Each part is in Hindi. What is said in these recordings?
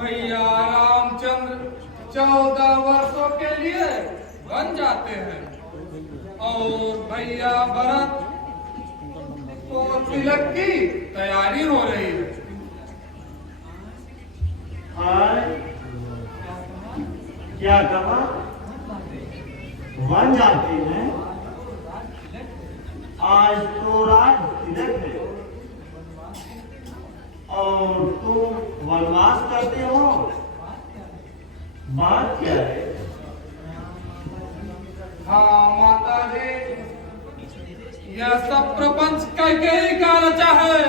भैया रामचंद्र 14 वर्षों के लिए बन जाते हैं और भैया भरत को तिलक की तैयारी हो रही है। क्या कहा? बन जाते हैं? आज तो राज तिलक है और तुम वनवास करते हो। बात क्या है? हाँ माता जी, यह सब प्रपंच कैकेयी का रचा है।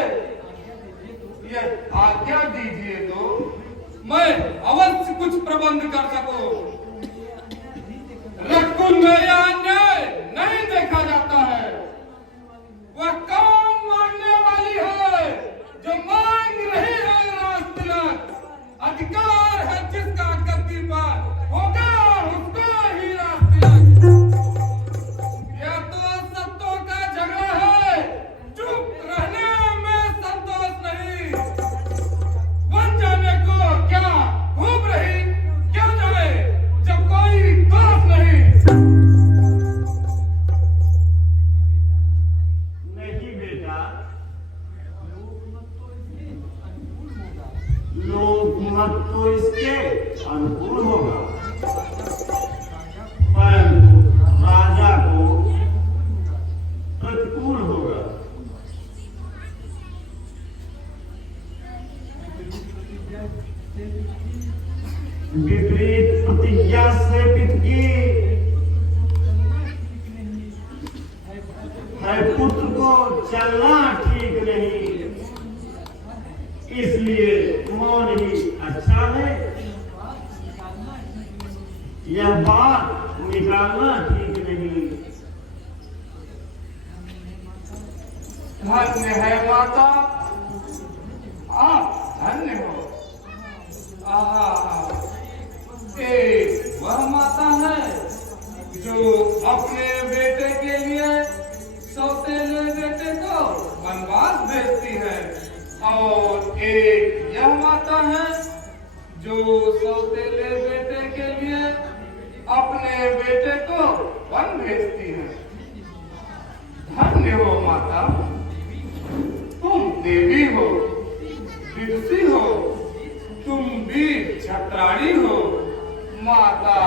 यह आज्ञा दीजिए तो मैं अवश्य कुछ प्रबंध कर सकूं। रकुल में यह अन्याय नहीं देखा जाता है। वह कौन मांगने वाली है जो मांग रही है राज तिलक? अधिकार है जिसका गद्दी पर, होगा उसको ही राज तिलक। यह तो सत्तों का झगड़ा है, चुप रहने में संतोष नहीं। बन जाने को क्या घूम रही, क्यों जाए जब कोई दोष नहीं। नहीं बेटा, लोकमत तो इसके अनुकूल होगा, परंतु राजा को प्रतिकूल होगा। विपरीत प्रतिज्ञा से पितकी है, पुत्र को चलना ठीक नहीं, इसलिए मौन ही अच्छा है। यह बात निकालना ठीक नहीं। धन्य है माता, आप धन्य हो। एक वह माता है जो अपने बेटे के लिए सौतेले बेटे को वनवास भेजती है और एक यह माता है जो सौतेले बेटे के लिए अपने बेटे को वन भेजती है। धन्य हो माता, तुम देवी हो, विदुषी हो, तुम भी छत्राणी हो। माता,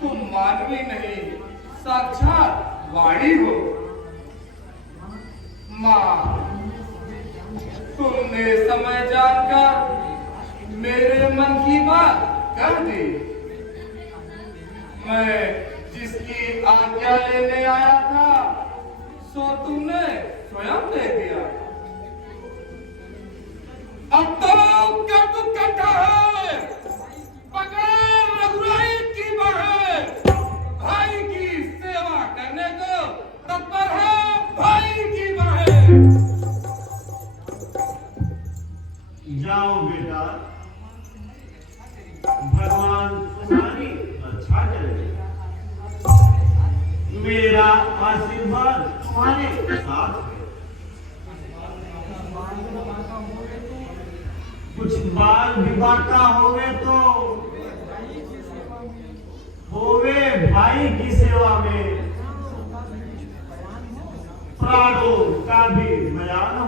तुम मानवी नहीं, साक्षात वाणी हो। माँ, तुमने समय जानकर मेरे मन की बात कह दी। मैं जिसकी आज्ञा लेने आया था सो तुमने स्वयं दे दिया। अब तो कटु कटा है, पकड़े रघुराई की बाहें। भाई की सेवा करने को तत्पर है भाई की बाहें। जाओ बेटा, भगवान तुम्हारी रक्षा करें। मेरा आशीर्वाद तुम्हारे साथ है। कुछ बाल विवाह का होवे तो होवे भाई की सेवा में, प्राणों का भी बयान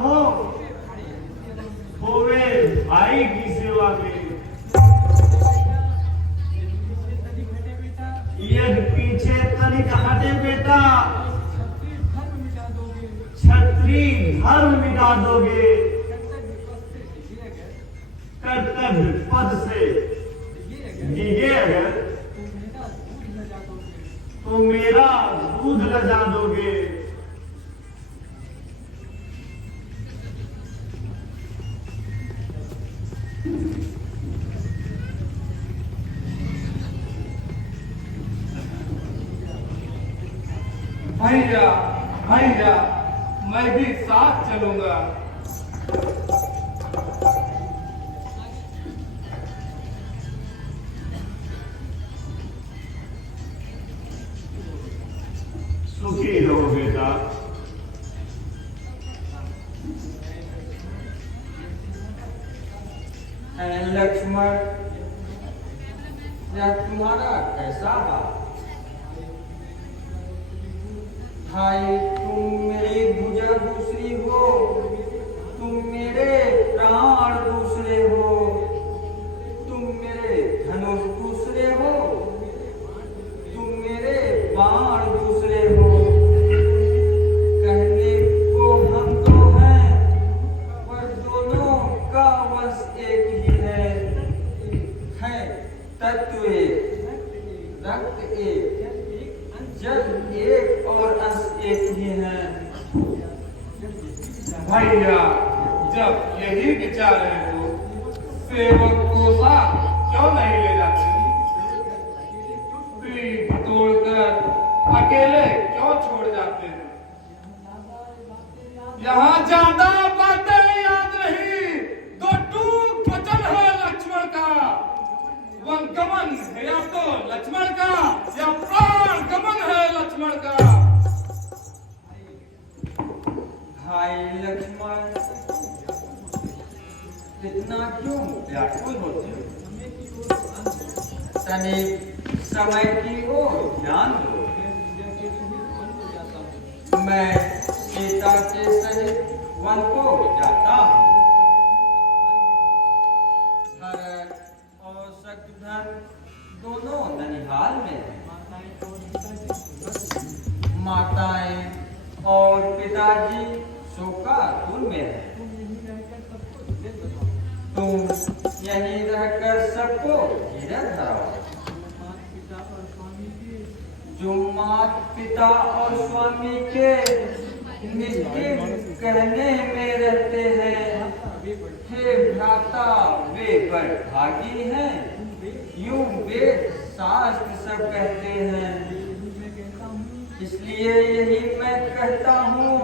होवे भाई की सेवा में। यदि पीछे तनिक हटे बेटा, क्षत्रिय धर्म मिटा दोगे। कर्तव्य पद से डिगे अगर तो मेरा दूध लजा दोगे। भैया भैया, मैं भी साथ चलूंगा। सुखी रहो बेटा। लक्ष्मण, यह तुम्हारा कैसा हाल? भाई तुम मेरी भुजा दूसरी हो, तुम मेरे प्राण दूसरे हो, तुम मेरे धनुष दूसरे हो, तुम मेरे बाण दूसरे हो। कहने को हम दो हैं, पर दोनों का वश एक ही है तत्व एक, रक्त एक, जल एक और अस एक ही है। भैया जब यही विचार है तो सेवक को साथ क्यों नहीं ले जाते? पीठ तोड़कर अकेले क्यों छोड़ जाते हैं? यहाँ ज्यादा बातें याद नहीं, दो टूक वचन है लक्ष्मण का। वन गमन है या तो लक्ष्मण का, या प्राण गमन है लक्ष्मण का। भाई लक्ष्मण, इतना क्यों व्याकुल होते हो? तनिक समय की ओर ध्यान दो। मैं सीता के सहित वन को जाता हूँ। भरत और शत्रुघ्न दोनों ननिहाल में हैं। माताएं और पिताजी शोकातुर में हैं। तुम यहीं रहकर सबको धीरज धराओ। जो मात पिता और स्वामी के नित्य कहने में रहते हैं, हे भ्राता वे बड़भागी हैं, यूं वेद शास्त्र सब कहते हैं। इसलिए यही मैं कहता हूँ,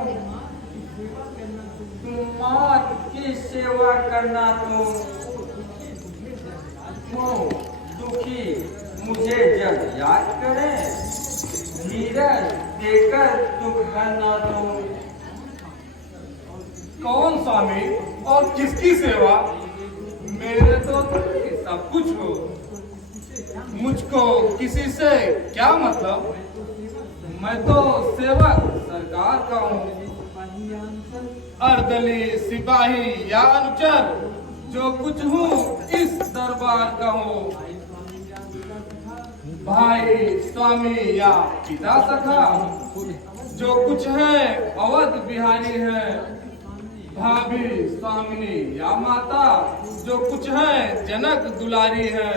तुम मात की सेवा करना तो दुखी मुझे जब याद करें, धीरज देकर दुख भरना तो। कौन स्वामी और किसकी सेवा? मेरे तो सब कुछ हो, मुझको किसी से क्या मतलब? मैं तो सेवक सरकार का हूँ, अर्दली सिपाही या अनुचर, जो कुछ हूँ इस दरबार का हूँ। भाई स्वामी या पिता सखा, जो कुछ है अवध बिहारी है। भाभी स्वामिनी या माता, जो कुछ है जनक दुलारी है।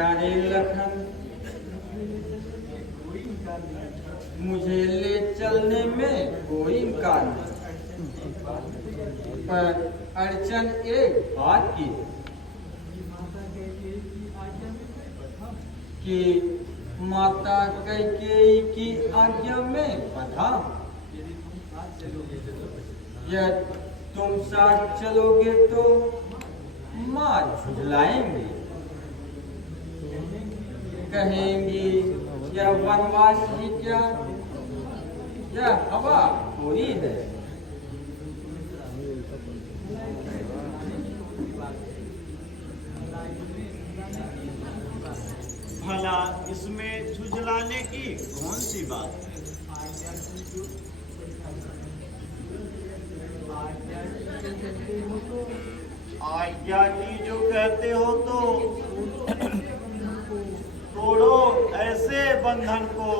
प्यारे लखन, मुझे ले चलने में कोई इनकार नहीं, पर अड़चन एक बात की कि माता कैकेयी की आज्ञा में बंधा। यदि तुम साथ चलोगे तो माँ झुलाएंगी, कहेंगी यह वनवास ही क्या, यह हवा पूरी है। भला इसमें झुझलाने की कौन सी बात है? आज्ञा की जो कहते हो तो तोड़ो ऐसे बंधन को,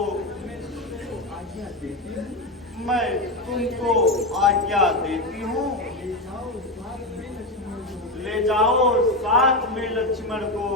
मैं तुमको आज्ञा देती हूँ, ले जाओ साथ में लक्ष्मण को।